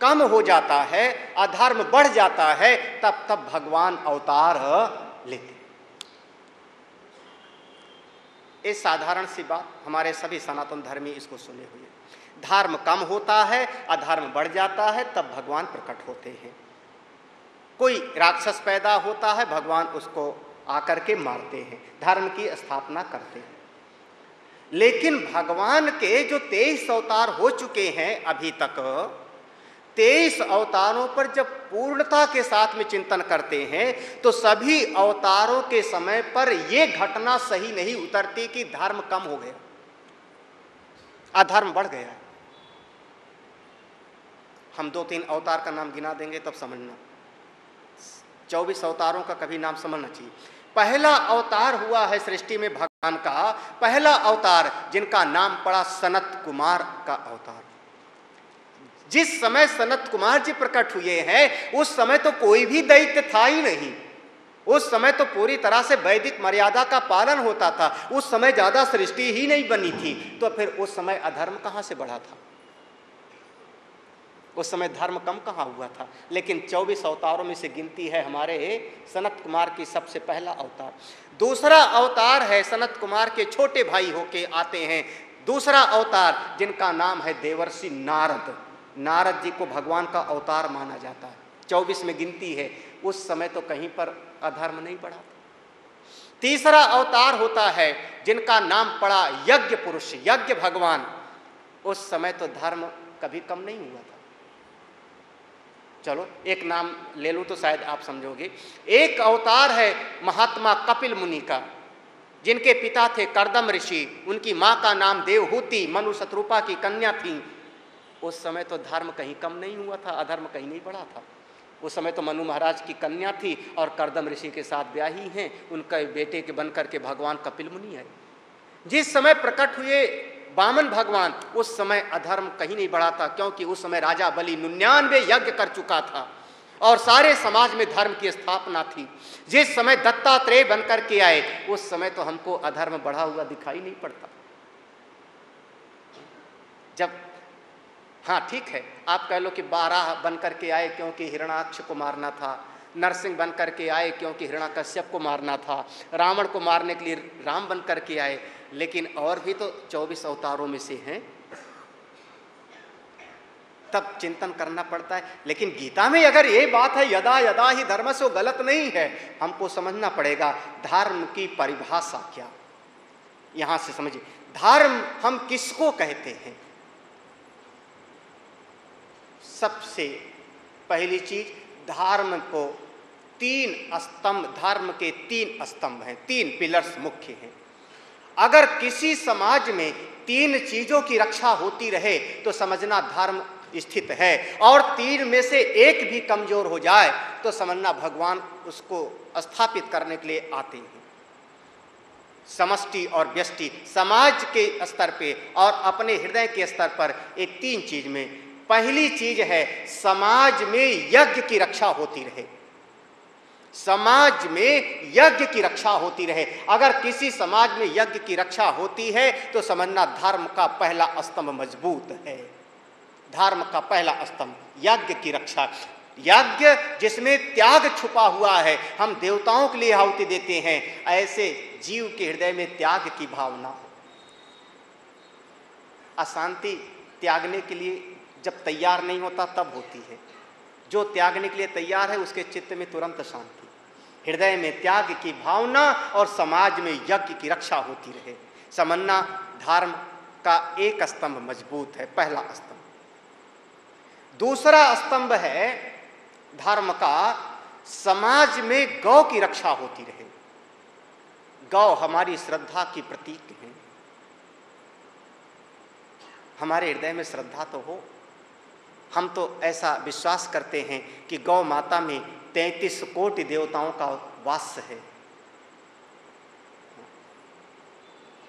कम हो जाता है, अधर्म बढ़ जाता है, तब तब भगवान अवतार लेते। ये साधारण सी बात हमारे सभी सनातन धर्मी इसको सुने हुए। धर्म कम होता है, अधर्म बढ़ जाता है, तब भगवान प्रकट होते हैं। कोई राक्षस पैदा होता है, भगवान उसको आकर के मारते हैं, धर्म की स्थापना करते हैं। लेकिन भगवान के जो 23 अवतार हो चुके हैं अभी तक, 23 अवतारों पर जब पूर्णता के साथ में चिंतन करते हैं तो सभी अवतारों के समय पर यह घटना सही नहीं उतरती कि धर्म कम हो गया, अधर्म बढ़ गया। हम 2-3 अवतार का नाम गिना देंगे तब समझना, 24 अवतारों का कभी नाम समझना चाहिए। पहला अवतार हुआ है सृष्टि में भगवान का, पहला अवतार जिनका नाम पड़ा सनत कुमार का अवतार। जिस समय सनत कुमार जी प्रकट हुए हैं उस समय तो कोई भी दैत्य था ही नहीं, उस समय तो पूरी तरह से वैदिक मर्यादा का पालन होता था, उस समय ज्यादा सृष्टि ही नहीं बनी थी, तो फिर उस समय अधर्म कहां से बढ़ा था, उस समय धर्म कम कहाँ हुआ था। लेकिन 24 अवतारों में से गिनती है हमारे सनत कुमार की सबसे पहला अवतार। दूसरा अवतार है सनत कुमार के छोटे भाई होके आते हैं, दूसरा अवतार जिनका नाम है देवर्षि नारद। नारद जी को भगवान का अवतार माना जाता है, 24 में गिनती है। उस समय तो कहीं पर अधर्म नहीं बढ़ा था। तीसरा अवतार होता है जिनका नाम पड़ा यज्ञ पुरुष, यज्ञ भगवान। उस समय तो धर्म कभी कम नहीं हुआ था। चलो एक नाम ले लूं तो शायद आप समझोगे। एक अवतार है महात्मा कपिल मुनि का, जिनके पिता थे कर्दम ऋषि, उनकी मां का नाम देवहूति, मनु शत्रुपा की कन्या थी। उस समय तो धर्म कहीं कम नहीं हुआ था, अधर्म कहीं नहीं बढ़ा था। उस समय तो मनु महाराज की कन्या थी और कर्दम ऋषि के साथ ब्याही हैं, उनके बेटे के बनकर के भगवान कपिल मुनि है। जिस समय प्रकट हुए वामन भगवान, उस समय अधर्म कहीं नहीं बढ़ा था, क्योंकि उस समय राजा बलि 99 यज्ञ कर चुका था और सारे समाज में धर्म की स्थापना थी। जिस समय दत्तात्रेय बनकर के आए उस समय तो हमको अधर्म बढ़ा हुआ दिखाई नहीं पड़ता। जब हाँ ठीक है, आप कह लो कि 12 बनकर के आए क्योंकि हिरणाक्ष को मारना था, नरसिंह बनकर के आए क्योंकि हिरण्याकश्यप को मारना था, रावण को मारने के लिए राम बनकर के आए, लेकिन और भी तो 24 अवतारों में से हैं। तब चिंतन करना पड़ता है। लेकिन गीता में अगर ये बात है यदा यदा ही धर्म से, वो गलत नहीं है। हमको समझना पड़ेगा धर्म की परिभाषा क्या, यहां से समझिए। धर्म हम किसको कहते हैं? सबसे पहली चीज, धर्म को 3 स्तंभ, धर्म के 3 स्तंभ हैं, 3 पिलर्स मुख्य हैं। अगर किसी समाज में 3 चीजों की रक्षा होती रहे तो समझना धर्म स्थित है, और 3 में से एक भी कमजोर हो जाए तो समझना भगवान उसको स्थापित करने के लिए आते हैं। समष्टि और व्यष्टि, समाज के स्तर पे और अपने हृदय के स्तर पर, ये 3 चीज में पहली चीज है समाज में यज्ञ की रक्षा होती रहे। समाज में यज्ञ की रक्षा होती रहे। अगर किसी समाज में यज्ञ की रक्षा होती है तो समझना धर्म का पहला स्तंभ मजबूत है। धर्म का पहला स्तंभ यज्ञ की रक्षा। यज्ञ जिसमें त्याग छुपा हुआ है, हम देवताओं के लिए आहुति देते हैं, ऐसे जीव के हृदय में त्याग की भावना हो। अशांति त्यागने के लिए जब तैयार नहीं होता तब होती है, जो त्यागने के लिए तैयार है उसके चित्त में तुरंत शांति। हृदय में त्याग की भावना और समाज में यज्ञ की रक्षा होती रहे। समन्ना धर्म का एक स्तंभ मजबूत है, पहला स्तंभ। दूसरा स्तंभ है धर्म का, समाज में गौ की रक्षा होती रहे। गौ हमारी श्रद्धा की प्रतीक है। हमारे हृदय में श्रद्धा तो हो। हम तो ऐसा विश्वास करते हैं कि गौ माता में 33 कोटि देवताओं का वास है।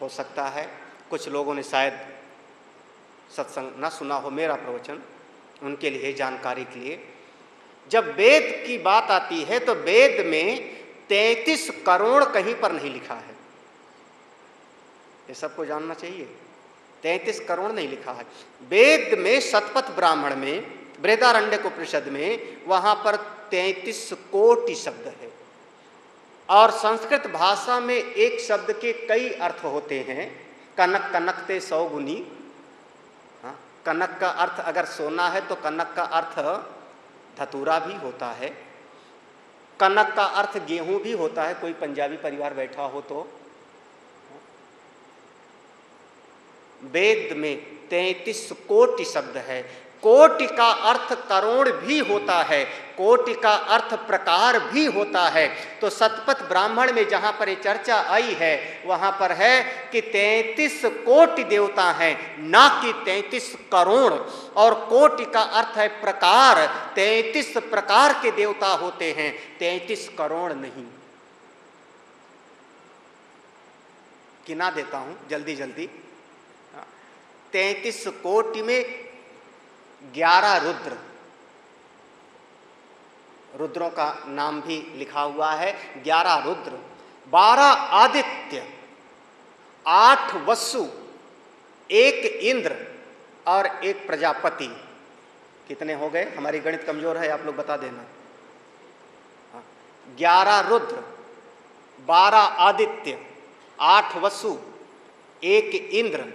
हो सकता है कुछ लोगों ने शायद सत्संग न सुना हो मेरा प्रवचन, उनके लिए जानकारी के लिए, जब वेद की बात आती है तो वेद में 33 करोड़ कहीं पर नहीं लिखा है। ये सबको जानना चाहिए। 33 करोड़ नहीं लिखा है। वेद में शतपथ ब्राह्मण में बृहदारण्यकोपनिषद में वहाँ पर 33 कोटि शब्द है। और संस्कृत भाषा में एक शब्द के कई अर्थ होते हैं। कनक कनकते 100 गुनी। हाँ, कनक का अर्थ अगर सोना है तो कनक का अर्थ धतूरा भी होता है। कनक का अर्थ गेहूं भी होता है, कोई पंजाबी परिवार बैठा हो तो। वेद में 33 कोटि शब्द है। कोटि का अर्थ करोड़ भी होता है, कोटि का अर्थ प्रकार भी होता है। तो शतपथ ब्राह्मण में जहाँ पर ये चर्चा आई है वहाँ पर है कि 33 कोटि देवता हैं, ना कि 33 करोड़। और कोटि का अर्थ है प्रकार, 33 प्रकार के देवता होते हैं, 33 करोड़ नहीं। गिना देता हूँ जल्दी जल्दी। 33 कोटि में 11 रुद्र, रुद्रों का नाम भी लिखा हुआ है, 11 रुद्र, 12 आदित्य, 8 वसु, 1 इंद्र और 1 प्रजापति। कितने हो गए? हमारी गणित कमजोर है, आप लोग बता देना। 11 रुद्र, 12 आदित्य, 8 वसु, 1 इंद्र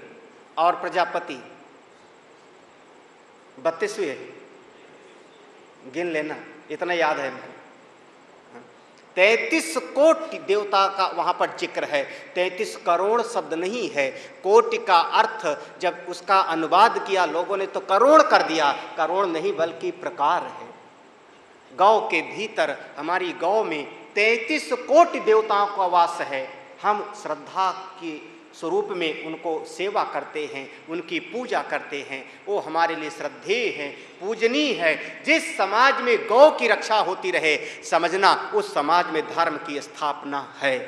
और प्रजापति। 32 हुए, गिन लेना, इतना याद है हमको। 33 कोटि देवता का वहां पर जिक्र है, 33 करोड़ शब्द नहीं है। कोटि का अर्थ जब उसका अनुवाद किया लोगों ने तो करोड़ कर दिया, करोड़ नहीं बल्कि प्रकार है। गौ के भीतर, हमारी गौ में 33 कोटि देवताओं का वास है। हम श्रद्धा की स्वरूप में उनको सेवा करते हैं, उनकी पूजा करते हैं, वो हमारे लिए श्रद्धेय हैं, पूजनीय है। जिस समाज में गौ की रक्षा होती रहे, समझना उस समाज में धर्म की स्थापना है।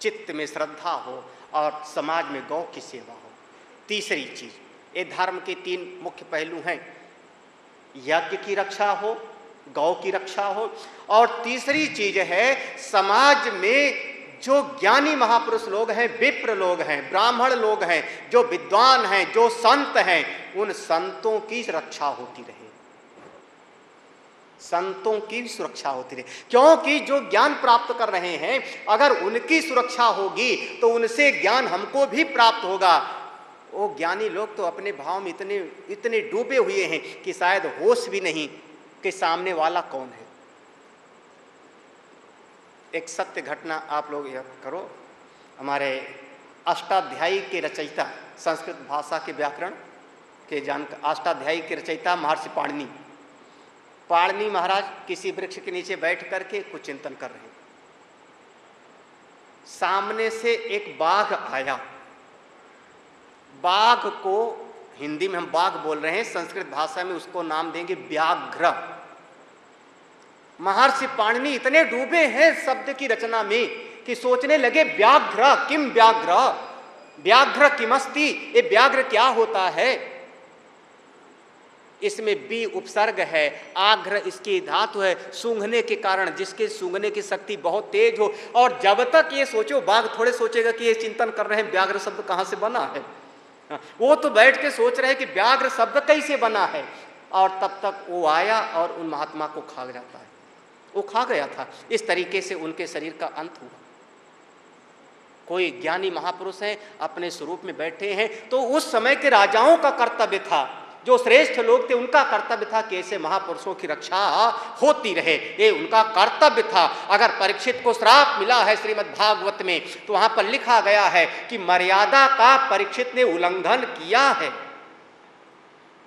चित्त में श्रद्धा हो और समाज में गौ की सेवा हो। तीसरी चीज, ये धर्म के 3 मुख्य पहलू हैं। यज्ञ की रक्षा हो, गौ की रक्षा हो, और तीसरी चीज है समाज में जो ज्ञानी महापुरुष लोग हैं, विप्र लोग हैं, ब्राह्मण लोग हैं, जो विद्वान हैं, जो संत हैं, उन संतों की रक्षा होती रहे, संतों की भी सुरक्षा होती रहे। क्योंकि जो ज्ञान प्राप्त कर रहे हैं, अगर उनकी सुरक्षा होगी तो उनसे ज्ञान हमको भी प्राप्त होगा। वो ज्ञानी लोग तो अपने भाव में इतने डूबे हुए हैं कि शायद होश भी नहीं कि सामने वाला कौन है। एक सत्य घटना आप लोग याद करो। हमारे अष्टाध्यायी के रचयिता, संस्कृत भाषा के व्याकरण के अष्टाध्यायी के रचयिता महर्षि पाणिनि महाराज किसी वृक्ष के नीचे बैठ करके कुछ चिंतन कर रहे हैं। सामने से एक बाघ आया। बाघ को हिंदी में हम बाघ बोल रहे हैं, संस्कृत भाषा में उसको नाम देंगे व्याघ्र। महर्षि पाणिनि इतने डूबे हैं शब्द की रचना में कि सोचने लगे व्याघ्र किम व्याघ्र, व्याघ्र किमस्ति, ये व्याघ्र क्या होता है। इसमें बी उपसर्ग है, आघ्र इसकी धातु है, सूंघने के कारण, जिसके सूंघने की शक्ति बहुत तेज हो। और जब तक ये सोचो, बाघ थोड़े सोचेगा कि ये चिंतन कर रहे हैं व्याघ्र शब्द कहाँ से बना है। वो तो बैठ के सोच रहे हैं कि व्याघ्र शब्द कैसे बना है। और तब तक वो आया और उन महात्मा को खा जाता है। वो खा गया था। इस तरीके से उनके शरीर का अंत हुआ। कोई ज्ञानी महापुरुष हैं, अपने स्वरूप में बैठे हैं, तो उस समय के राजाओं का कर्तव्य था, जो श्रेष्ठ लोग थे उनका कर्तव्य था कि ऐसे महापुरुषों की रक्षा होती रहे, ये उनका कर्तव्य था। अगर परीक्षित को श्राप मिला है श्रीमद् भागवत में, तो वहां पर लिखा गया है कि मर्यादा का परीक्षित ने उल्लंघन किया है।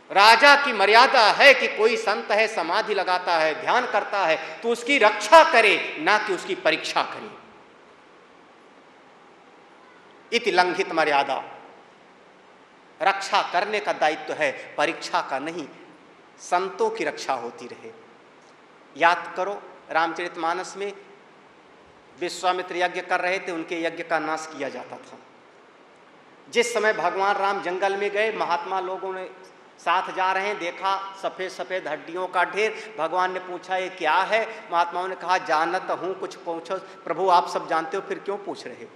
राजा की मर्यादा है कि कोई संत है, समाधि लगाता है, ध्यान करता है, तो उसकी रक्षा करे, ना कि उसकी परीक्षा करे। इति लंघित मर्यादा। रक्षा करने का दायित्व है, परीक्षा का नहीं। संतों की रक्षा होती रहे। याद करो, रामचरितमानस में विश्वामित्र यज्ञ कर रहे थे, उनके यज्ञ का नाश किया जाता था। जिस समय भगवान राम जंगल में गए, महात्मा लोगों ने साथ जा रहे हैं, देखा सफ़ेद सफ़ेद हड्डियों का ढेर। भगवान ने पूछा ये क्या है। महात्माओं ने कहा जानत हूँ, कुछ पूछो। प्रभु आप सब जानते हो, फिर क्यों पूछ रहे हो।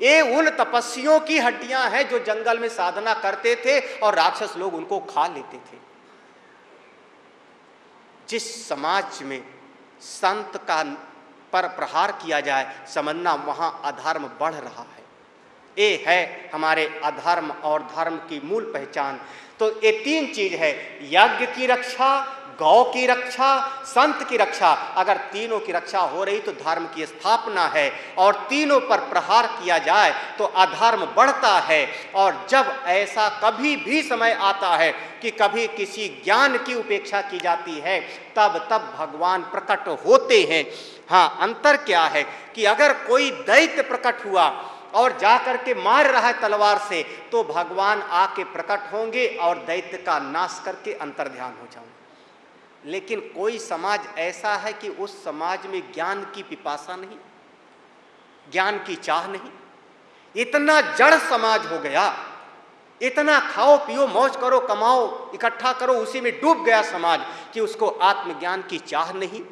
ये उन तपस्वियों की हड्डियां हैं जो जंगल में साधना करते थे और राक्षस लोग उनको खा लेते थे। जिस समाज में संत का पर प्रहार किया जाए, समझना वहां अधर्म बढ़ रहा है। ये है हमारे अधर्म और धर्म की मूल पहचान। तो ये तीन चीज है, यज्ञ की रक्षा, गौ की रक्षा, संत की रक्षा। अगर तीनों की रक्षा हो रही तो धर्म की स्थापना है, और तीनों पर प्रहार किया जाए तो अधर्म बढ़ता है। और जब ऐसा कभी भी समय आता है कि कभी किसी ज्ञान की उपेक्षा की जाती है, तब भगवान प्रकट होते हैं। हाँ, अंतर क्या है कि अगर कोई दैत्य प्रकट हुआ और जाकर के मार रहा है तलवार से, तो भगवान आके प्रकट होंगे और दैत्य का नाश करके अंतर्ध्यान हो जाएंगे। लेकिन कोई समाज ऐसा है कि उस समाज में ज्ञान की पिपासा नहीं, ज्ञान की चाह नहीं। इतना जड़ समाज हो गया, इतना खाओ पियो मौज करो कमाओ इकट्ठा करो, उसी में डूब गया समाज कि उसको आत्मज्ञान की चाह नहीं।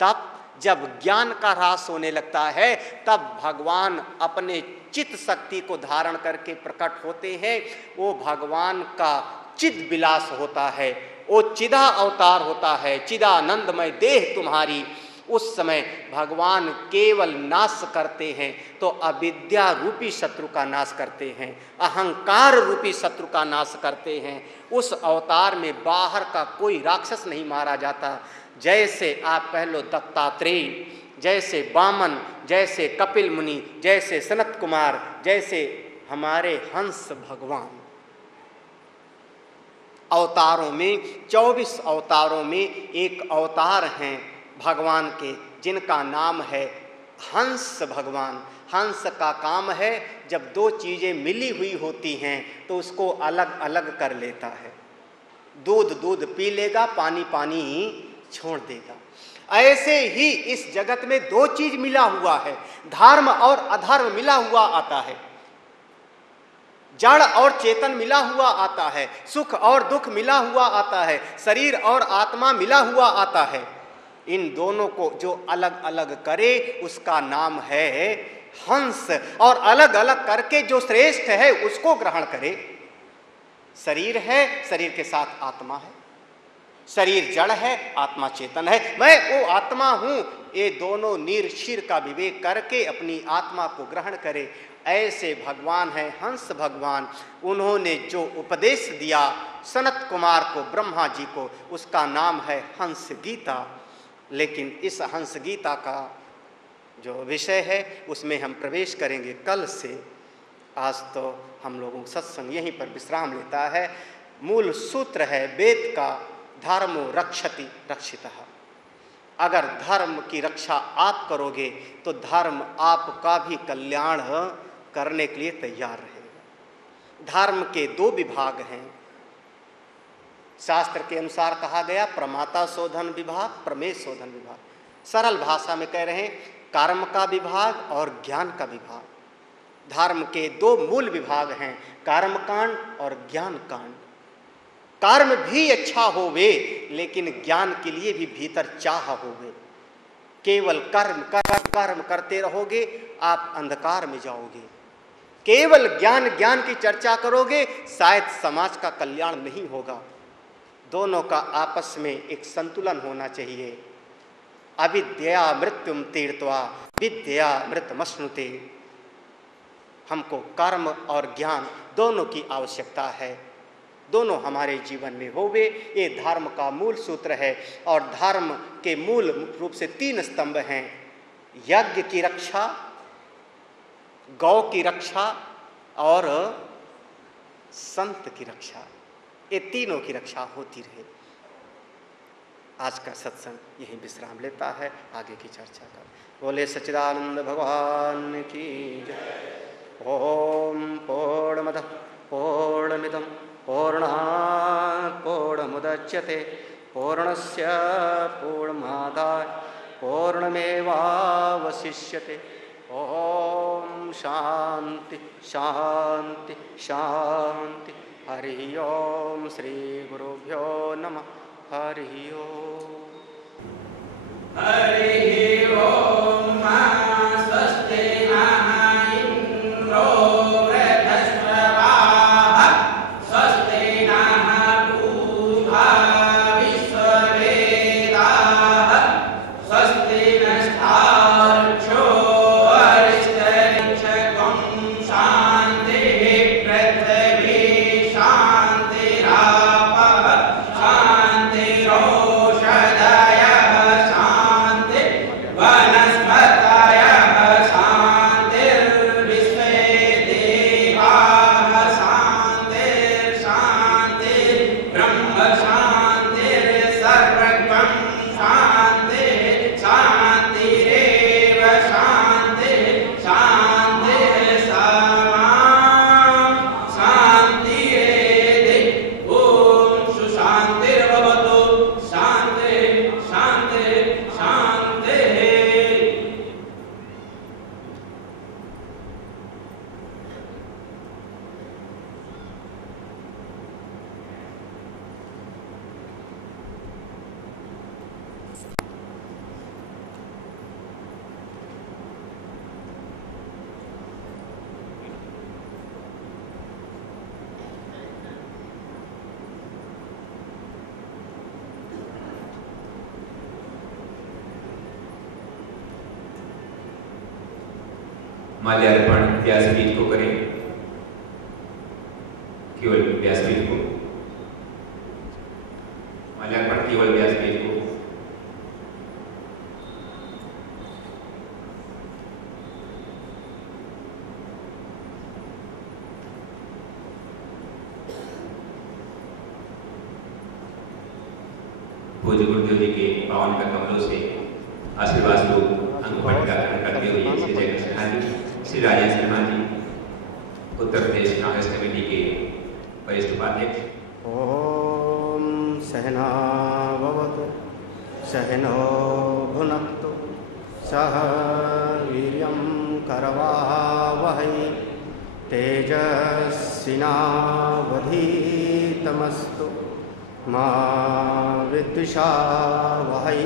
तब जब ज्ञान का ह्रास होने लगता है, तब भगवान अपने चित्त शक्ति को धारण करके प्रकट होते हैं। वो भगवान का चिद विलास होता है, वो चिदा अवतार होता है, चिदानंदमय देह तुम्हारी। उस समय भगवान केवल नाश करते हैं तो अविद्या रूपी शत्रु का नाश करते हैं, अहंकार रूपी शत्रु का नाश करते हैं। उस अवतार में बाहर का कोई राक्षस नहीं मारा जाता। जैसे आप कह लो दत्तात्रेय, जैसे वामन, जैसे कपिल मुनि, जैसे सनत कुमार, जैसे हमारे हंस भगवान। अवतारों में 24 अवतारों में एक अवतार हैं भगवान के, जिनका नाम है हंस भगवान। हंस का काम है जब दो चीज़ें मिली हुई होती हैं तो उसको अलग अलग कर लेता है। दूध दूध पी लेगा, पानी पानी छोड़ देगा। ऐसे ही इस जगत में दो चीज मिला हुआ है, धर्म और अधर्म मिला हुआ आता है, जड़ और चेतन मिला हुआ आता है, सुख और दुख मिला हुआ आता है, शरीर और आत्मा मिला हुआ आता है। इन दोनों को जो अलग अलग करे उसका नाम है हंस, और अलग अलग करके जो श्रेष्ठ है उसको ग्रहण करे। शरीर है, शरीर के साथ आत्मा है, शरीर जड़ है, आत्मा चेतन है, मैं वो आत्मा हूं। ये दोनों नीर शीर का विवेक करके अपनी आत्मा को ग्रहण करे। ऐसे भगवान है हंस भगवान। उन्होंने जो उपदेश दिया सनत कुमार को, ब्रह्मा जी को, उसका नाम है हंस गीता। लेकिन इस हंस गीता का जो विषय है उसमें हम प्रवेश करेंगे कल से। आज तो हम लोगों का सत्संग यहीं पर विश्राम लेता है। मूल सूत्र है वेद का, धर्मो रक्षति रक्षितः। अगर धर्म की रक्षा आप करोगे तो धर्म आपका भी कल्याण करने के लिए तैयार रहेगा। धर्म के दो विभाग हैं, शास्त्र के अनुसार कहा गया प्रमाता शोधन विभाग, प्रमेय शोधन विभाग। सरल भाषा में कह रहे हैं कर्म का विभाग और ज्ञान का विभाग। धर्म के दो मूल विभाग हैं, कर्म कांड और ज्ञान कांड। कर्म भी अच्छा होवे लेकिन ज्ञान के लिए भी भीतर चाह होवे। केवल कर्म करते रहोगे आप अंधकार में जाओगे। केवल ज्ञान की चर्चा करोगे शायद समाज का कल्याण नहीं होगा। दोनों का आपस में एक संतुलन होना चाहिए। अविद्या मृत्युम तीर्थवा विद्या मृतमश्नुते। हमको कर्म और ज्ञान दोनों की आवश्यकता है, दोनों हमारे जीवन में होवे। ये धर्म का मूल सूत्र है। और धर्म के मूल रूप से 3 स्तंभ हैं, यज्ञ की रक्षा, गौ की रक्षा और संत की रक्षा। ये तीनों की रक्षा होती रहे। आज का सत्संग यही विश्राम लेता है, आगे की चर्चा कर। बोले सच्चिदानंद भगवान की जय। ओम पूर्णमदः पूर्णमिदं पूर्णात् पूर्णमुदच्यते पूर्णस्य पूर्णमादाय पूर्णमेवावशिष्यते। ओम शांति शांति शांति। हरि ओम श्री गुरुभ्यो नमः। हरि ओम। हरि ओम। स्वस्ति नः माल्यार्पण व्यासपीठ को करें, केवल व्यासपीठ को, माल्यार्पण केवल व्यासपीठ को। पूज्य गुरुदेव जी के पावन का कमलों से आशीर्वाद स्वरूप अंगपट का ग्रहण करते हुए श्री जय सिन्हा जी, श्री राजेश सिन्हा जी, उत्तर प्रदेश कांग्रेस कमेटी के वरिष्ठ उपाध्यक्ष। ओम सहना भवतु सहनो भुनक्तु सह वीर्यं करवावहै तेजस्विनावधीतमस्तु मा विद्विषावहै।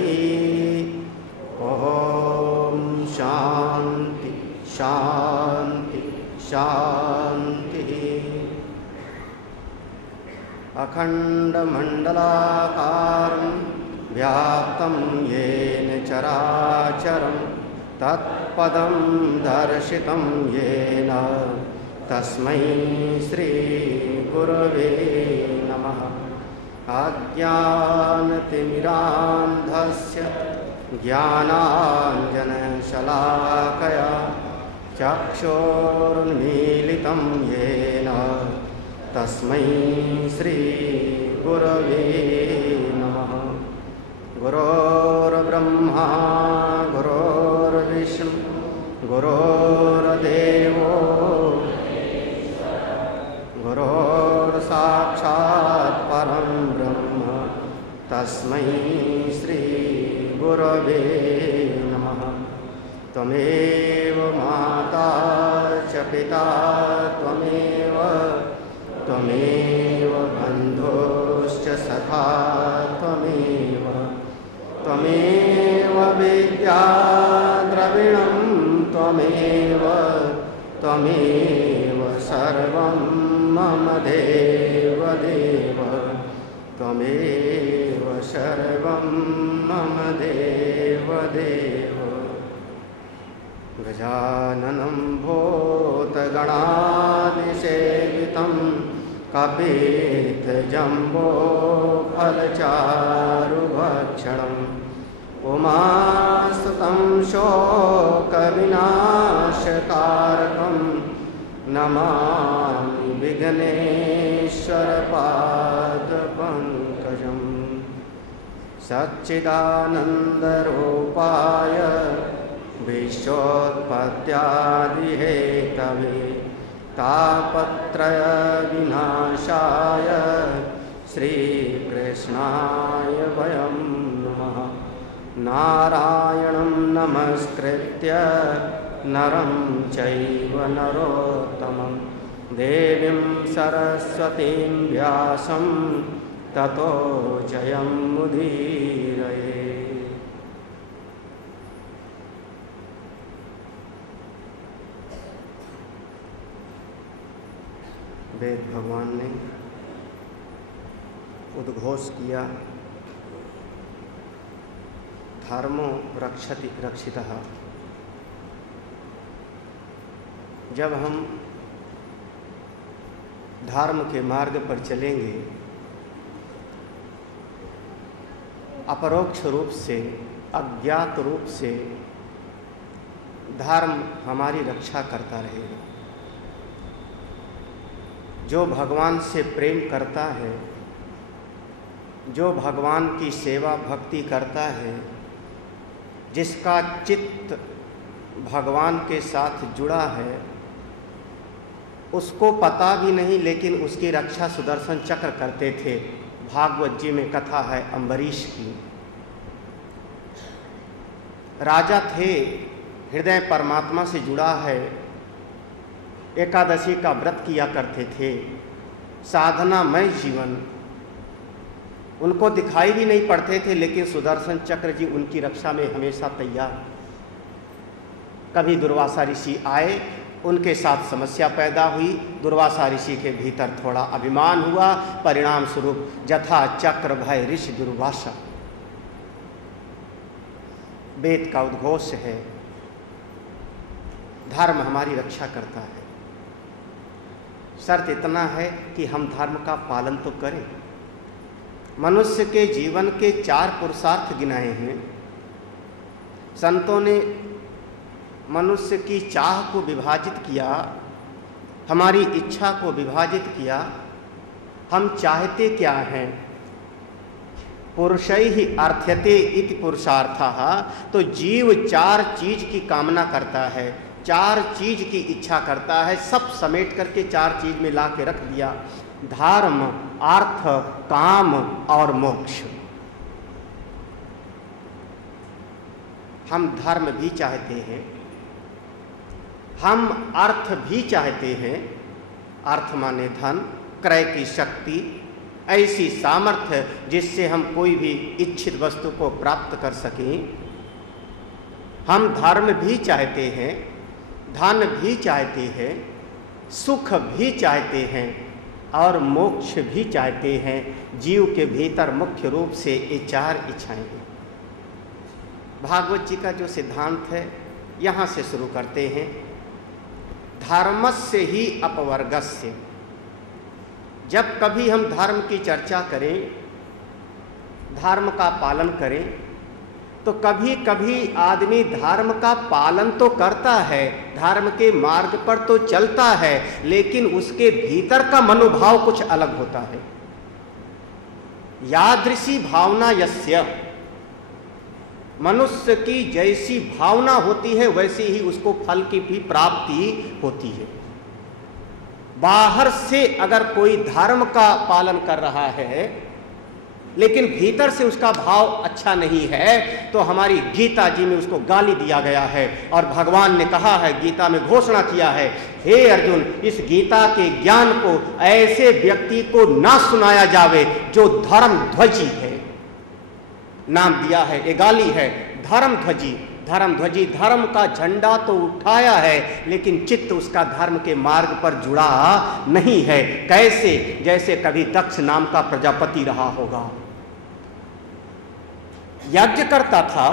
ओम शांति शांति शांति। अखंडमंडलाकारं व्याप्तं येन चराचरं तत्पदं दर्शितं येन तस्मै श्री गुरवे नमः। अज्ञानतिमिरान्धस्य ज्ञानाञ्जनशलाकया चक्षुरुन्मीलितं येन तस्मै श्री गुरवे नमः। गुरोर्ब्रह्मा गुरोर्विष्णु गुरोर्देवो गुरोर्साक्षात् परं ब्रह्म तस्मै श्री गुरवे नमः। त्वमेव माता च पिता त्वमेव बन्धुश्च सखा त्वमेव विद्या द्रविणं त्वमेव सर्वं मम देव त्वमेव सर्वं मम देव। गजाननं भूतगणादिसेवितं कपित्थजम्बोफलचारुभक्षणम् उमासुतं शोकविनाशकारकं नमामि विघ्नेश्वरपादपङ्कजं। सच्चिदानन्दरूपाय विश्वोत्पत्त्यादिहेतवे तापत्रयविनाशाय श्रीकृष्णाय वयं नमः। नारायणं नमस्कृत्य नरं चैव नरोत्तमं देवीं सरस्वतीं व्यासं ततो जयमुदीरये। वेद भगवान ने उद्घोष किया, धर्मो रक्षति रक्षितः। जब हम धर्म के मार्ग पर चलेंगे, अपरोक्ष रूप से, अज्ञात रूप से धर्म हमारी रक्षा करता रहेगा। जो भगवान से प्रेम करता है, जो भगवान की सेवा भक्ति करता है, जिसका चित्त भगवान के साथ जुड़ा है, उसको पता भी नहीं, लेकिन उसकी रक्षा सुदर्शन चक्र करते थे। भागवत जी में कथा है अम्बरीश की। राजा थे, हृदय परमात्मा से जुड़ा है, एकादशी का व्रत किया करते थे, साधनामय जीवन, उनको दिखाई भी नहीं पड़ते थे, लेकिन सुदर्शन चक्र जी उनकी रक्षा में हमेशा तैयार। कभी दुर्वासा ऋषि आए, उनके साथ समस्या पैदा हुई, दुर्वासा ऋषि के भीतर थोड़ा अभिमान हुआ, परिणाम स्वरूप जथा चक्र भय ऋषि दुर्वासा। वेद का उद्घोष है, धर्म हमारी रक्षा करता है। शर्त इतना है कि हम धर्म का पालन तो करें। मनुष्य के जीवन के 4 पुरुषार्थ गिनाए हैं। संतों ने मनुष्य की चाह को विभाजित किया, हमारी इच्छा को विभाजित किया। हम चाहते क्या हैं? पुरुषैहि अर्थ्यते इति पुरुषार्थः। तो जीव 4 चीज की कामना करता है, 4 चीज की इच्छा करता है, सब समेट करके 4 चीज में ला के रख दिया। धर्म, अर्थ, काम और मोक्ष। हम धर्म भी चाहते हैं, हम अर्थ भी चाहते हैं। अर्थ माने धन, क्रय की शक्ति, ऐसी सामर्थ्य जिससे हम कोई भी इच्छित वस्तु को प्राप्त कर सकें। हम धर्म भी चाहते हैं, धन भी चाहते हैं, सुख भी चाहते हैं और मोक्ष भी चाहते हैं। जीव के भीतर मुख्य रूप से ये 4 इच्छाएं हैं। भागवत जी का जो सिद्धांत है यहाँ से शुरू करते हैं। धर्मस्य ही अपवर्गस्य। जब कभी हम धर्म की चर्चा करें, धर्म का पालन करें, तो कभी कभी आदमी धर्म का पालन तो करता है, धर्म के मार्ग पर तो चलता है, लेकिन उसके भीतर का मनोभाव कुछ अलग होता है। यादृशी भावना यस्य। मनुष्य की जैसी भावना होती है वैसी ही उसको फल की भी प्राप्ति होती है। बाहर से अगर कोई धर्म का पालन कर रहा है लेकिन भीतर से उसका भाव अच्छा नहीं है, तो हमारी गीता जी में उसको गाली दिया गया है। और भगवान ने कहा है, गीता में घोषणा किया है, हे अर्जुन, इस गीता के ज्ञान को ऐसे व्यक्ति को ना सुनाया जावे जो धर्म ध्वजी है। नाम दिया है, ये गाली है, धर्म ध्वजी। धर्म ध्वजी, धर्म का झंडा तो उठाया है लेकिन चित्त उसका धर्म के मार्ग पर जुड़ा नहीं है। कैसे? जैसे कभी दक्ष नाम का प्रजापति रहा होगा, यज्ञ करता था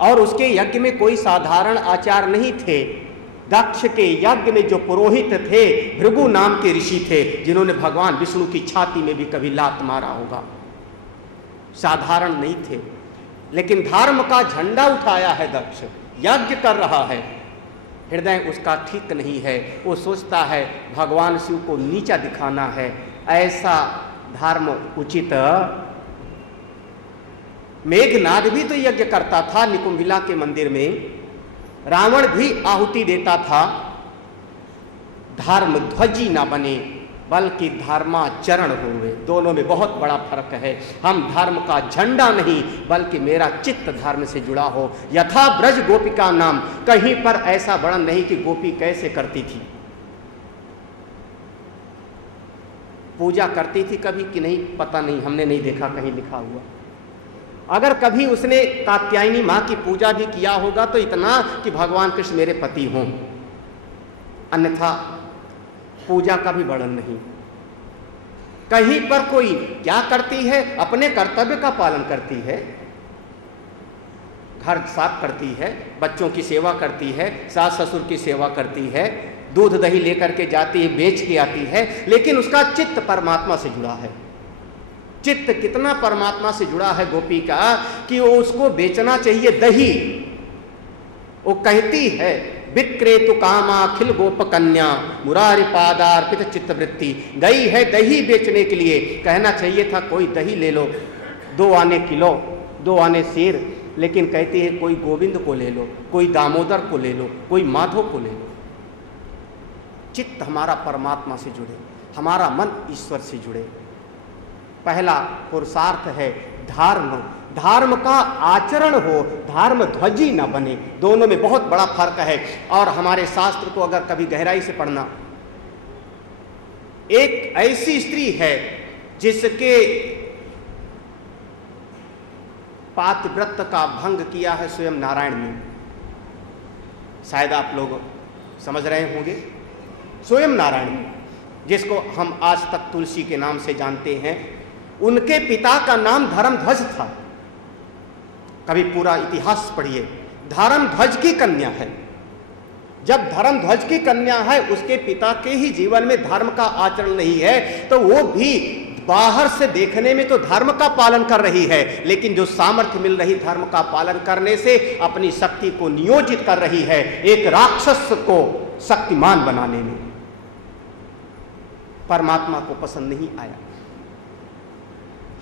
और उसके यज्ञ में कोई साधारण आचार नहीं थे। दक्ष के यज्ञ में जो पुरोहित थे, भृगु नाम के ऋषि थे, जिन्होंने भगवान विष्णु की छाती में भी कभी लात मारा होगा। साधारण नहीं थे, लेकिन धर्म का झंडा उठाया है दक्ष, यज्ञ कर रहा है। हृदय उसका ठीक नहीं है, वो सोचता है भगवान शिव को नीचा दिखाना है। ऐसा धर्म उचित? मेघनाद भी तो यज्ञ करता था निकुंभिला के मंदिर में, रावण भी आहुति देता था। धर्म ध्वजी ना बने बल्कि धर्माचरण हुए। दोनों में बहुत बड़ा फर्क है। हम धर्म का झंडा नहीं बल्कि मेरा चित्त धर्म से जुड़ा हो। यथा ब्रज गोपिका नाम, कहीं पर ऐसा वर्णन नहीं कि गोपी कैसे करती थी, पूजा करती थी कभी कि नहीं पता नहीं, हमने नहीं देखा कहीं लिखा हुआ। अगर कभी उसने कात्यायनी माँ की पूजा भी किया होगा तो इतना कि भगवान कृष्ण मेरे पति हों, अन्यथा पूजा का भी वर्णन नहीं। कहीं पर कोई क्या करती है? अपने कर्तव्य का पालन करती है, घर साफ करती है, बच्चों की सेवा करती है, सास ससुर की सेवा करती है, दूध दही लेकर के जाती है, बेच के आती है, लेकिन उसका चित्त परमात्मा से जुड़ा है। चित्त कितना परमात्मा से जुड़ा है गोपी का कि वो उसको बेचना चाहिए दही। वो कहती है, विक्रेतु कामाखिल गोप कन्या मुरारी पादार्पित चित्तवृत्ति। गई है दही बेचने के लिए, कहना चाहिए था कोई दही ले लो, 2 आने किलो, 2 आने सेर, लेकिन कहती है कोई गोविंद को ले लो, कोई दामोदर को ले लो, कोई माधव को ले लो। चित्त हमारा परमात्मा से जुड़े, हमारा मन ईश्वर से जुड़े। पहला पुरुषार्थ है धर्म। धर्म का आचरण हो, धर्म ध्वजी न बने। दोनों में बहुत बड़ा फर्क है। और हमारे शास्त्र को अगर कभी गहराई से पढ़ना, एक ऐसी स्त्री है जिसके पातिव्रत का भंग किया है स्वयं नारायण ने। शायद आप लोग समझ रहे होंगे, स्वयं नारायण ने, जिसको हम आज तक तुलसी के नाम से जानते हैं, उनके पिता का नाम धर्मध्वज था। कभी पूरा इतिहास पढ़िए, धर्मध्वज की कन्या है। जब धर्म ध्वज की कन्या है, उसके पिता के ही जीवन में धर्म का आचरण नहीं है, तो वो भी बाहर से देखने में तो धर्म का पालन कर रही है, लेकिन जो सामर्थ्य मिल रही धर्म का पालन करने से अपनी शक्ति को नियोजित कर रही है एक राक्षस को शक्तिमान बनाने में। परमात्मा को पसंद नहीं आया।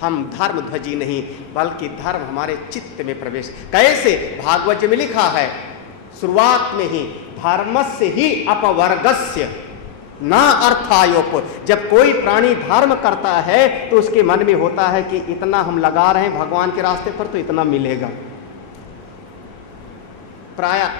हम धर्म ध्वजी नहीं, बल्कि धर्म हमारे चित्त में प्रवेश। कैसे? भागवत में लिखा है शुरुआत में ही, धर्मस्य ही अपवर्गस्य ना अर्थायोप। जब कोई प्राणी धर्म करता है तो उसके मन में होता है कि इतना हम लगा रहे हैं भगवान के रास्ते पर तो इतना मिलेगा। प्राय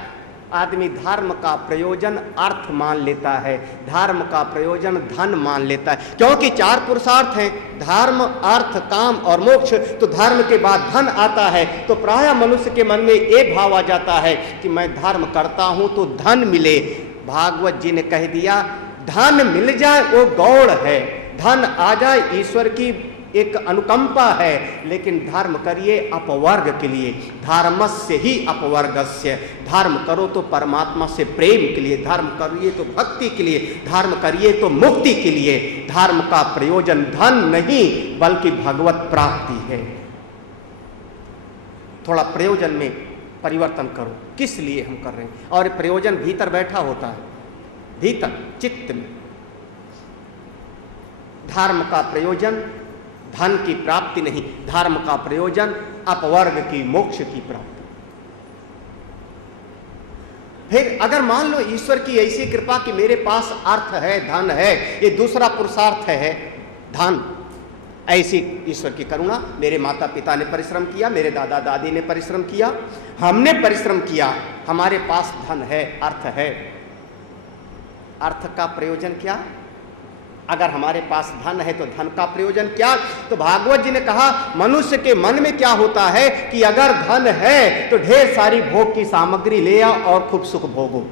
आदमी धर्म का प्रयोजन अर्थ मान लेता है, धर्म का प्रयोजन धन मान लेता है, क्योंकि 4 पुरुषार्थ हैं, धर्म, अर्थ, काम और मोक्ष। तो धर्म के बाद धन आता है, तो प्राय मनुष्य के मन में ये भाव आ जाता है कि मैं धर्म करता हूं तो धन मिले। भागवत जी ने कह दिया धन मिल जाए वो गौड़ है, धन आ जाए ईश्वर की एक अनुकंपा है, लेकिन धर्म करिए अपवर्ग के लिए, धर्मस्य ही अपवर्गस्य। धर्म करो तो परमात्मा से प्रेम के लिए, धर्म करिए तो भक्ति के लिए, धर्म करिए तो मुक्ति के लिए। धर्म का प्रयोजन धन नहीं बल्कि भगवत प्राप्ति है। थोड़ा प्रयोजन में परिवर्तन करो, किस लिए हम कर रहे हैं, और प्रयोजन भीतर बैठा होता है, भीतर चित्त में। धर्म का प्रयोजन धन की प्राप्ति नहीं, धर्म का प्रयोजन अपवर्ग की मोक्ष की प्राप्ति। फिर अगर मान लो ईश्वर की ऐसी कृपा कि मेरे पास अर्थ है, धन है, ये दूसरा पुरुषार्थ है धन, ऐसी ईश्वर की करुणा। मेरे माता पिता ने परिश्रम किया, मेरे दादा दादी ने परिश्रम किया, हमने परिश्रम किया, हमारे पास धन है, अर्थ है। अर्थ का प्रयोजन क्या? अगर हमारे पास धन है तो धन का प्रयोजन क्या? तो भागवत जी ने कहा मनुष्य के मन में क्या होता है कि अगर धन है तो ढेर सारी भोग की सामग्री ले आओ और खूब सुख भोगो।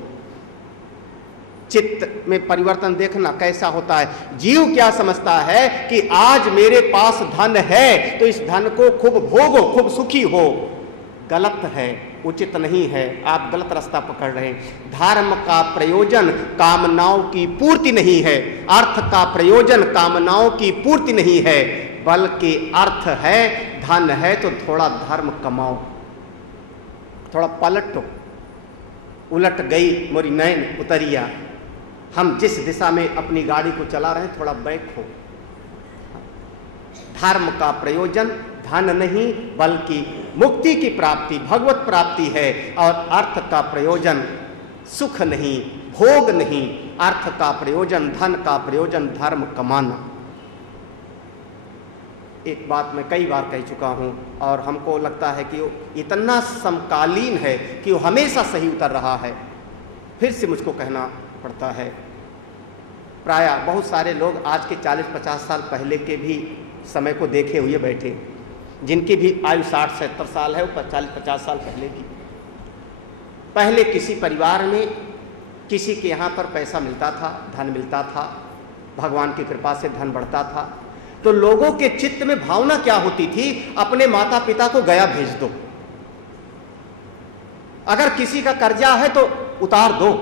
चित्त में परिवर्तन देखना कैसा होता है। जीव क्या समझता है कि आज मेरे पास धन है तो इस धन को खूब भोगो, खूब सुखी हो। गलत है, उचित नहीं है, आप गलत रास्ता पकड़ रहे हैं। धर्म का प्रयोजन कामनाओं की पूर्ति नहीं है, अर्थ का प्रयोजन कामनाओं की पूर्ति नहीं है, बल्कि अर्थ है, धन है तो थोड़ा धर्म कमाओ, थोड़ा पलटो। उलट गई मोरी नैन उतरिया, हम जिस दिशा में अपनी गाड़ी को चला रहे हैं थोड़ा बैक हो। धर्म का प्रयोजन धन नहीं बल्कि मुक्ति की प्राप्ति, भगवत प्राप्ति है। और अर्थ का प्रयोजन सुख नहीं, भोग नहीं, अर्थ का प्रयोजन, धन का प्रयोजन धर्म कमाना। एक बात मैं कई बार कह चुका हूं और हमको लगता है कि वो इतना समकालीन है कि वो हमेशा सही उतर रहा है, फिर से मुझको कहना पड़ता है। प्राय बहुत सारे लोग आज के 40-50 साल पहले के भी समय को देखे हुए बैठे, जिनकी भी आयु 60-70 साल है, वो 40-50 साल पहले की। पहले किसी परिवार में किसी के यहाँ पर पैसा मिलता था, धन मिलता था, भगवान की कृपा से धन बढ़ता था, तो लोगों के चित्त में भावना क्या होती थी? अपने माता पिता को गया भेज दो, अगर किसी का कर्जा है तो उतार दो,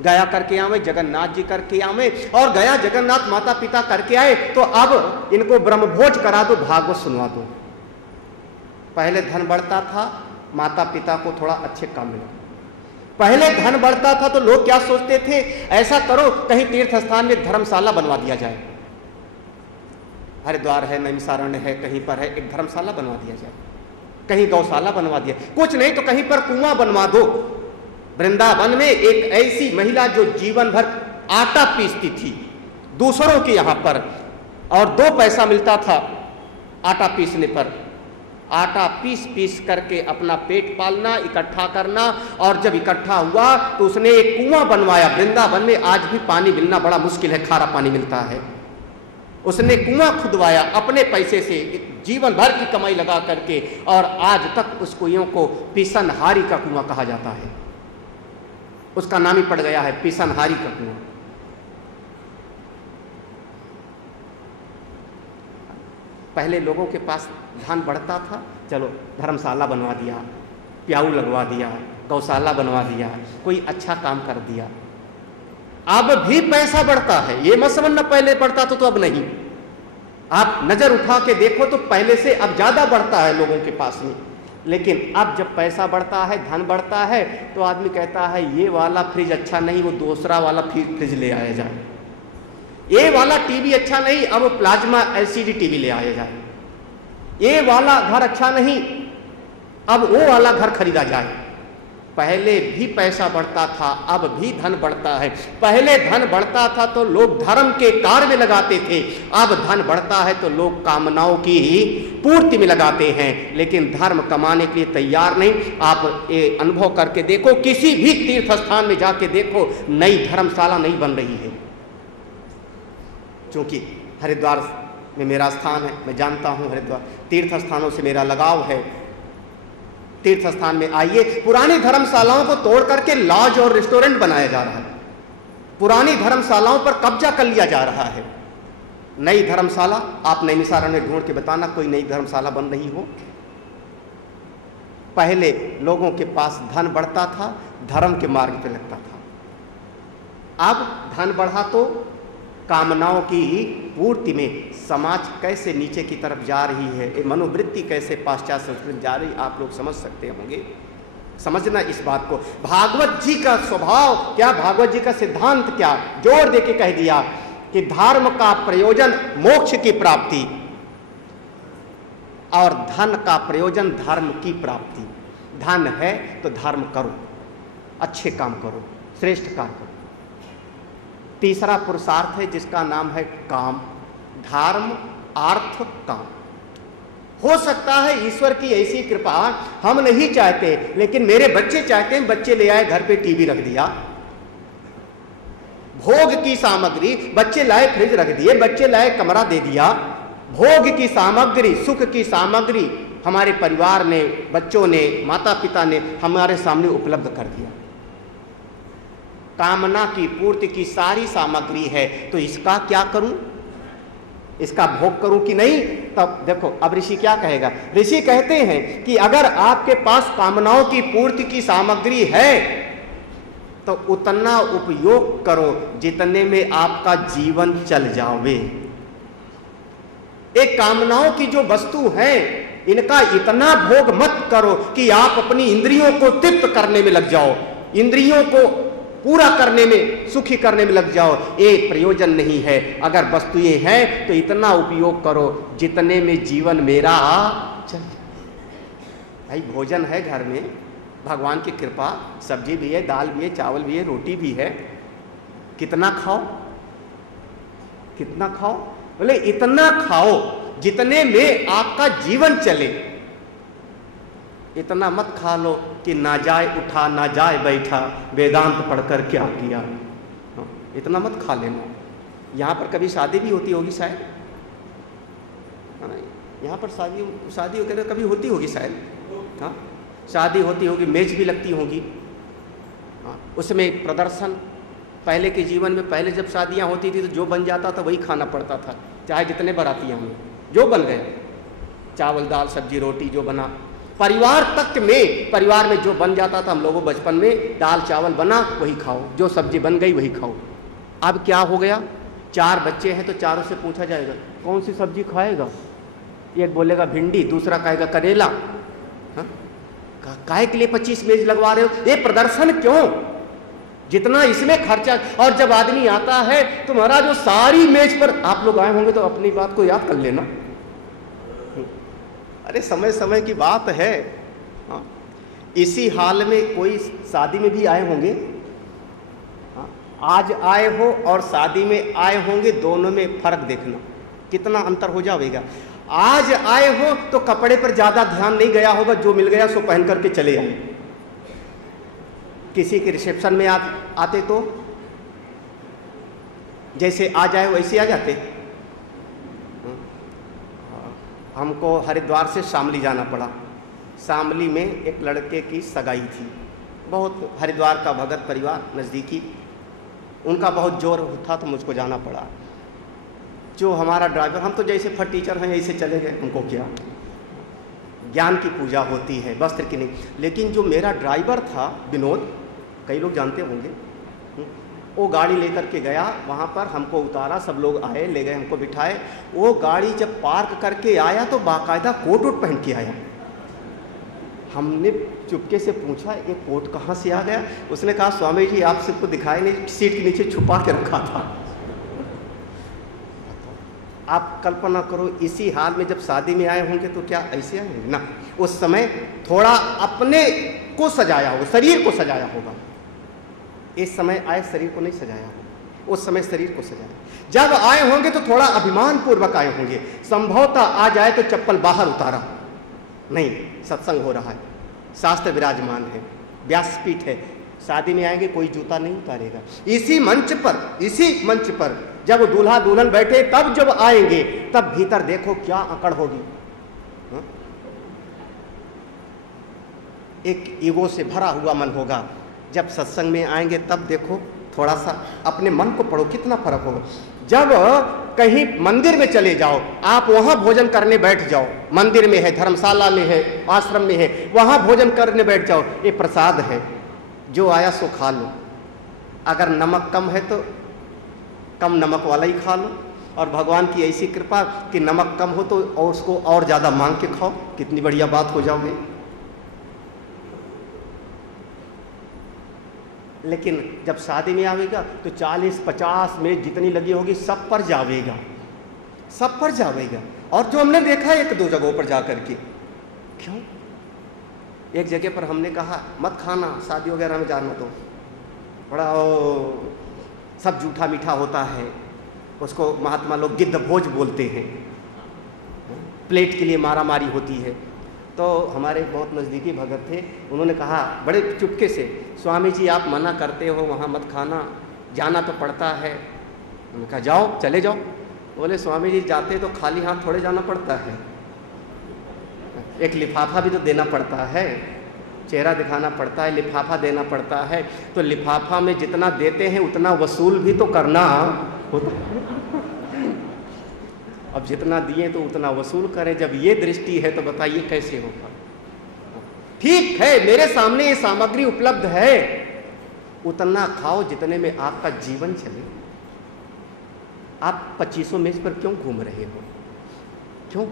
गया करके आवे, जगन्नाथ जी करके आवे, और गया जगन्नाथ माता पिता करके आए तो अब इनको ब्रह्मभोज करा दो, भागवत सुनवा दो। पहले धन बढ़ता था, माता पिता को थोड़ा अच्छे काम मिला। पहले धन बढ़ता था तो लोग क्या सोचते थे? ऐसा करो कहीं तीर्थ स्थान में धर्मशाला बनवा दिया जाए, हरिद्वार है, नैमिषारण्य है, कहीं पर है, एक धर्मशाला बनवा दिया जाए, कहीं गौशाला बनवा दिया, कुछ नहीं तो कहीं पर कुआं बनवा दो। वृंदावन में एक ऐसी महिला जो जीवन भर आटा पीसती थी दूसरों के यहाँ पर, और 2 पैसा मिलता था आटा पीसने पर। आटा पीस करके अपना पेट पालना, इकट्ठा करना, और जब इकट्ठा हुआ तो उसने एक कुआं बनवाया। वृंदावन में आज भी पानी मिलना बड़ा मुश्किल है, खारा पानी मिलता है। उसने कुआं खुदवाया अपने पैसे से, जीवन भर की कमाई लगा करके, और आज तक उस कुएं को पिसनहारी का कुआं कहा जाता है। उसका नाम ही पड़ गया है पिसनहारी का कुआं। पहले लोगों के पास धन बढ़ता था, चलो धर्मशाला बनवा दिया, प्याऊ लगवा दिया, गौशाला बनवा दिया, कोई अच्छा काम कर दिया। अब भी पैसा बढ़ता है, ये मत समझना पहले बढ़ता तो अब नहीं। आप नजर उठा के देखो तो पहले से अब ज्यादा बढ़ता है लोगों के पास में। लेकिन अब जब पैसा बढ़ता है, धन बढ़ता है, तो आदमी कहता है ये वाला फ्रिज अच्छा नहीं, वो दूसरा वाला फ्रिज ले आया जाए। ये वाला टीवी अच्छा नहीं, अब वो प्लाज्मा एलसीडी टीवी ले आया जाए। ये वाला घर अच्छा नहीं, अब वो वाला घर खरीदा जाए। पहले भी पैसा बढ़ता था, अब भी धन बढ़ता है। पहले धन बढ़ता था तो लोग धर्म के कार्य में लगाते थे, अब धन बढ़ता है तो लोग कामनाओं की ही पूर्ति में लगाते हैं, लेकिन धर्म कमाने के लिए तैयार नहीं। आप ये अनुभव करके देखो, किसी भी तीर्थ स्थान में जाके देखो, नई धर्मशाला नहीं बन रही है। क्योंकि हरिद्वार में मेरा स्थान है, मैं जानता हूँ हरिद्वार, तीर्थ स्थानों से मेरा लगाव है। तीर्थ स्थान में आइए, पुरानी धर्मशालाओं को तोड़ करके लॉज और रेस्टोरेंट बनाया जा रहा है, पुरानी धर्मशालाओं पर कब्जा कर लिया जा रहा है। नई धर्मशाला आप नैमिषारण्य में ढूंढ के बताना कोई नई धर्मशाला बन रही हो। पहले लोगों के पास धन बढ़ता था, धर्म के मार्ग पे लगता था। अब धन बढ़ा तो कामनाओं की पूर्ति में समाज कैसे नीचे की तरफ जा रही है, ये मनोवृत्ति कैसे पाश्चात्य संस्कृति जा रही, आप लोग समझ सकते होंगे। समझना इस बात को। भागवत जी का स्वभाव क्या, भागवत जी का सिद्धांत क्या, जोर दे के कह दिया कि धर्म का प्रयोजन मोक्ष की प्राप्ति और धन का प्रयोजन धर्म की प्राप्ति। धन है तो धर्म करो, अच्छे काम करो, श्रेष्ठ कार्य करो। तीसरा पुरुषार्थ है जिसका नाम है काम। धर्म, अर्थ, काम। हो सकता है ईश्वर की ऐसी कृपा हम नहीं चाहते, लेकिन मेरे बच्चे चाहते हैं, बच्चे ले आए घर पे टीवी रख दिया, भोग की सामग्री, बच्चे लाए फ्रिज रख दिए, बच्चे लाए कमरा दे दिया। भोग की सामग्री, सुख की सामग्री हमारे परिवार ने, बच्चों ने, माता पिता ने हमारे सामने उपलब्ध कर दिया। कामना की पूर्ति की सारी सामग्री है, तो इसका क्या करूं, इसका भोग करूं कि नहीं। तब देखो अब ऋषि क्या कहेगा। ऋषि कहते हैं कि अगर आपके पास कामनाओं की पूर्ति की सामग्री है तो उतना उपयोग करो जितने में आपका जीवन चल जावे। एक कामनाओं की जो वस्तु है, इनका इतना भोग मत करो कि आप अपनी इंद्रियों को तृप्त करने में लग जाओ, इंद्रियों को पूरा करने में, सुखी करने में लग जाओ। ये प्रयोजन नहीं है। अगर वस्तुएं हैं तो इतना उपयोग करो जितने में जीवन मेरा चल। भाई भोजन है घर में, भगवान की कृपा, सब्जी भी है, दाल भी है, चावल भी है, रोटी भी है, कितना खाओ, कितना खाओ, बोले इतना खाओ जितने में आपका जीवन चले। इतना मत खा लो कि ना जाए उठा ना जाए बैठा, वेदांत पढ़कर क्या किया। इतना मत खा लेना। यहाँ पर कभी शादी भी होती होगी शायद, यहाँ पर शादी वगैरह कभी होती होगी शायद। हाँ, शादी होती होगी, मेज भी लगती होगी। हाँ, उसमें प्रदर्शन, पहले के जीवन में, पहले जब शादियाँ होती थी तो जो बन जाता था वही खाना पड़ता था, चाहे जितने बाराती हों, जो बन गए, चावल दाल सब्जी रोटी जो बना। परिवार तक में, परिवार में जो बन जाता था, हम लोगों बचपन में दाल चावल बना वही खाओ, जो सब्जी बन गई वही खाओ। अब क्या हो गया, 4 बच्चे हैं तो चारों से पूछा जाएगा कौन सी सब्जी खाएगा। एक बोलेगा भिंडी, दूसरा कहेगा करेला। हाँ? काहे के लिए 25 मेज लगवा रहे हो, ये प्रदर्शन क्यों, जितना इसमें खर्चा। और जब आदमी आता है तो महाराज जो सारी मेज पर, आप लोग आए होंगे तो अपनी बात को याद कर लेना। अरे समय समय की बात है। हाँ? इसी हाल में कोई शादी में भी आए होंगे। हाँ? आज आए हो और शादी में आए होंगे, दोनों में फर्क देखना कितना अंतर हो जाएगा। आज आए हो तो कपड़े पर ज्यादा ध्यान नहीं गया होगा, जो मिल गया सो पहन करके चले आए। किसी के रिसेप्शन में आते तो जैसे आ जाए वैसे आ जाते। हमको हरिद्वार से शामली जाना पड़ा। शामली में एक लड़के की सगाई थी, बहुत हरिद्वार का भगत परिवार नज़दीकी, उनका बहुत जोर था तो मुझको जाना पड़ा। जो हमारा ड्राइवर, हम तो जैसे फट टीचर हैं ऐसे चले गए, उनको क्या ज्ञान की पूजा होती है, वस्त्र की नहीं। लेकिन जो मेरा ड्राइवर था विनोद, कई लोग जानते होंगे, वो गाड़ी लेकर के गया वहाँ पर, हमको उतारा, सब लोग आए, ले गए, हमको बिठाए। वो गाड़ी जब पार्क करके आया तो बाकायदा कोट वोट पहन के आया। हमने चुपके से पूछा ये कोट कहाँ से आ गया? उसने कहा स्वामी जी आप सबको दिखाई नहीं, सीट के नीचे छुपा के रखा था। आप कल्पना करो इसी हाल में जब शादी में आए होंगे तो क्या ऐसे आए होंगे ना? उस समय थोड़ा अपने को सजाया होगा, शरीर को सजाया होगा। इस समय आए शरीर को नहीं सजाया होगा, उस समय शरीर को सजाया। जब आए होंगे तो थोड़ा अभिमान पूर्वक आए होंगे। संभवतः आ जाए तो चप्पल बाहर उतारा नहीं, सत्संग हो रहा है, शास्त्र विराजमान है, व्यासपीठ है, शादी में आएंगे कोई जूता नहीं उतारेगा। इसी मंच पर जब दूल्हा दुल्हन बैठे तब जब आएंगे तब भीतर देखो क्या अकड़ होगी। हा? एक ईगो से भरा हुआ मन होगा। जब सत्संग में आएंगे तब देखो, थोड़ा सा अपने मन को पढ़ो, कितना फर्क होगा। जब कहीं मंदिर में चले जाओ, आप वहां भोजन करने बैठ जाओ, मंदिर में है, धर्मशाला में है, आश्रम में है, वहां भोजन करने बैठ जाओ, ये प्रसाद है, जो आया सो खा लो। अगर नमक कम है तो कम नमक वाला ही खा लो, और भगवान की ऐसी कृपा कि नमक कम हो तो और उसको और ज़्यादा मांग के खाओ, कितनी बढ़िया बात हो जाओगे। लेकिन जब शादी में आवेगा तो 40-50 में जितनी लगी होगी सब पर जावेगा, सब पर जावेगा। और जो हमने देखा एक दो जगहों पर जा करके, क्यों? एक जगह पर हमने कहा मत खाना, शादी वगैरह में जाना तो बड़ा सब जूठा मीठा होता है, उसको महात्मा लोग गिद्ध भोज बोलते हैं, प्लेट के लिए मारा मारी होती है। तो हमारे बहुत नज़दीकी भगत थे, उन्होंने कहा बड़े चुपके से, स्वामी जी आप मना करते हो वहाँ मत खाना, जाना तो पड़ता है। उन्होंने कहा जाओ, चले जाओ। बोले स्वामी जी जाते तो खाली हाथ थोड़े जाना पड़ता है, एक लिफाफा भी तो देना पड़ता है, चेहरा दिखाना पड़ता है, लिफाफा देना पड़ता है। तो लिफाफा में जितना देते हैं उतना वसूल भी तो करना होता। अब जितना दिए तो उतना वसूल करें, जब ये दृष्टि है तो बताइए कैसे होगा। ठीक है, मेरे सामने ये सामग्री उपलब्ध है, उतना खाओ जितने में आपका जीवन चले। आप 25 मेज पर क्यों घूम रहे हो? क्यों?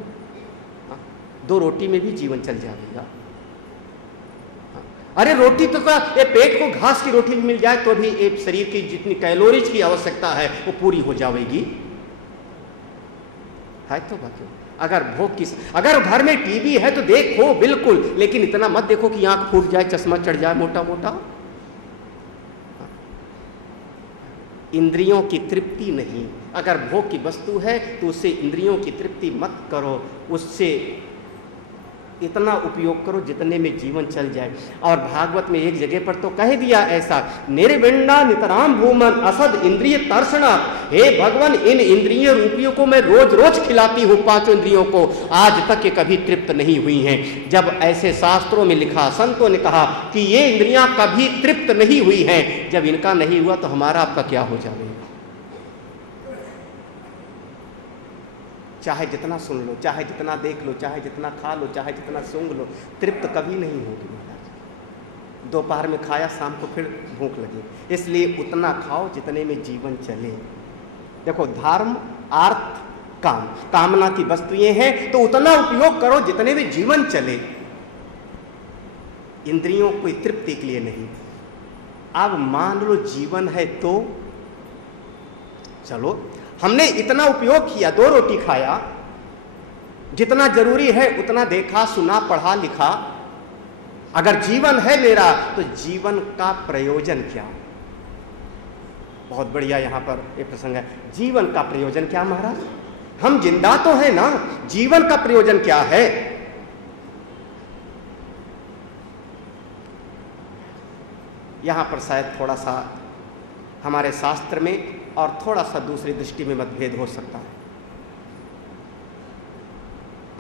2 रोटी में भी जीवन चल जाएगा। अरे रोटी तो का ये पेट को घास की रोटी मिल जाए तो भी एक शरीर की जितनी कैलोरीज की आवश्यकता है वो पूरी हो जाएगी। है तो बाकी अगर भोग की, अगर घर में टीवी है तो देखो बिल्कुल, लेकिन इतना मत देखो कि आंख फूट जाए, चश्मा चढ़ जाए मोटा मोटा। इंद्रियों की तृप्ति नहीं, अगर भोग की वस्तु है तो उससे इंद्रियों की तृप्ति मत करो, उससे इतना उपयोग करो जितने में जीवन चल जाए। और भागवत में एक जगह पर तो कह दिया ऐसा, निर्विण्णा नितराम भूमन असद इंद्रिय तर्षणा। हे भगवान, इन इंद्रिय रूपियों को मैं रोज रोज खिलाती हूँ, 5 इंद्रियों को, आज तक ये कभी तृप्त नहीं हुई हैं। जब ऐसे शास्त्रों में लिखा, संतों ने कहा कि ये इंद्रियां कभी तृप्त नहीं हुई हैं, जब इनका नहीं हुआ तो हमारा आपका क्या हो जाएगा? चाहे जितना सुन लो, चाहे जितना देख लो, चाहे जितना खा लो, चाहे जितना सूंघ लो, तृप्त कभी नहीं होगी महाराज। दोपहर में खाया, शाम को फिर भूख लगी। इसलिए उतना खाओ जितने में जीवन चले। देखो, धर्म, अर्थ, काम, कामना की वस्तुएं हैं तो उतना उपयोग करो जितने में जीवन चले, इंद्रियों को तृप्ति के लिए नहीं। अब मान लो जीवन है तो चलो, हमने इतना उपयोग किया, 2 रोटी खाया, जितना जरूरी है उतना देखा, सुना, पढ़ा, लिखा। अगर जीवन है मेरा तो जीवन का प्रयोजन क्या? बहुत बढ़िया यहां पर एक प्रसंग है, जीवन का प्रयोजन क्या महाराज? हम जिंदा तो है ना, जीवन का प्रयोजन क्या है? यहां पर शायद थोड़ा सा हमारे शास्त्र में और थोड़ा सा दूसरी दृष्टि में मतभेद हो सकता है।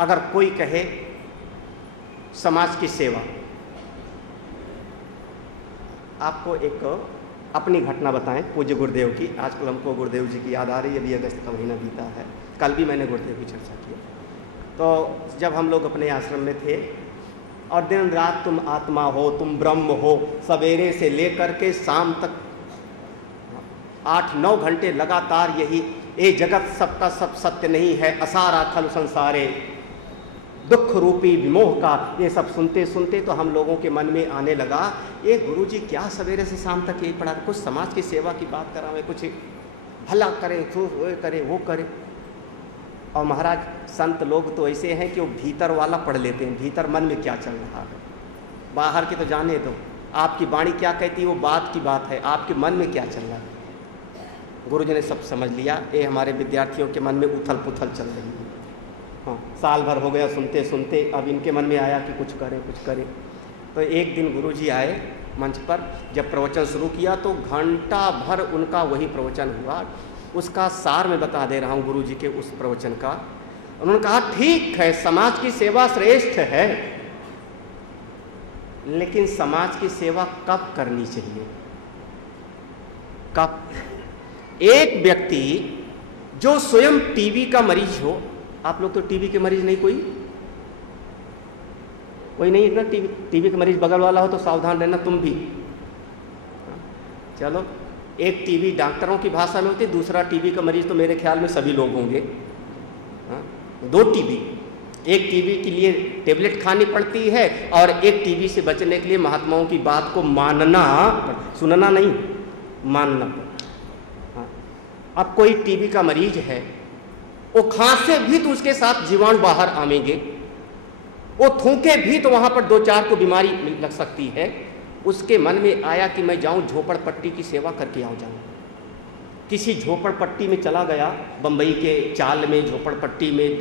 अगर कोई कहे समाज की सेवा, आपको एक अपनी घटना बताएं पूज्य गुरुदेव की। आजकल हमको गुरुदेव जी की याद आ रही है, अभी अगस्त का महीना बीता है, कल भी मैंने गुरुदेव की चर्चा की। तो जब हम लोग अपने आश्रम में थे और दिन रात तुम आत्मा हो, तुम ब्रह्म हो, सवेरे से लेकर के शाम तक 8-9 घंटे लगातार यही, ये जगत सबका सब सत्य नहीं है, असारा खल संसारे, दुख रूपी विमोह का, ये सब सुनते सुनते तो हम लोगों के मन में आने लगा, ये गुरुजी क्या सवेरे से शाम तक यही पढ़ा, कुछ समाज की सेवा की बात करावें, कुछ भला करें, वो करें वो करें। और महाराज संत लोग तो ऐसे हैं कि वो भीतर वाला पढ़ लेते हैं, भीतर मन में क्या चल रहा है, बाहर की तो जाने दो, आपकी वाणी क्या कहती है वो बात की बात है, आपके मन में क्या चल रहा है। गुरुजी ने सब समझ लिया, ये हमारे विद्यार्थियों के मन में उथल पुथल चल रही है। हाँ, साल भर हो गया सुनते सुनते, अब इनके मन में आया कि कुछ करें कुछ करें। तो एक दिन गुरुजी आए मंच पर, जब प्रवचन शुरू किया तो घंटा भर उनका वही प्रवचन हुआ। उसका सार मैं बता दे रहा हूँ गुरुजी के उस प्रवचन का। उन्होंने कहा ठीक है, समाज की सेवा श्रेष्ठ है, लेकिन समाज की सेवा कब करनी चाहिए, कब। एक व्यक्ति जो स्वयं टीबी का मरीज हो, आप लोग तो टीबी के मरीज नहीं, कोई नहीं इतना, टीबी का मरीज बगल वाला हो तो सावधान रहना तुम भी। चलो, एक टीबी डॉक्टरों की भाषा में होती है, दूसरा टीबी का मरीज तो मेरे ख्याल में सभी लोग होंगे। 2 टीबी, एक टीबी के लिए टेबलेट खानी पड़ती है और एक टीबी से बचने के लिए महात्माओं की बात को मानना, सुनना नहीं, मानना पड़ता। अब कोई टीबी का मरीज है, वो खांसे भी तो उसके साथ जीवाणु बाहर आवेंगे, वो थूके भी तो वहाँ पर 2-4 को बीमारी लग सकती है। उसके मन में आया कि मैं जाऊँ झोपड़पट्टी की सेवा करके जाऊँ। किसी झोपड़पट्टी में चला गया, बम्बई के चाल में, झोपड़पट्टी में,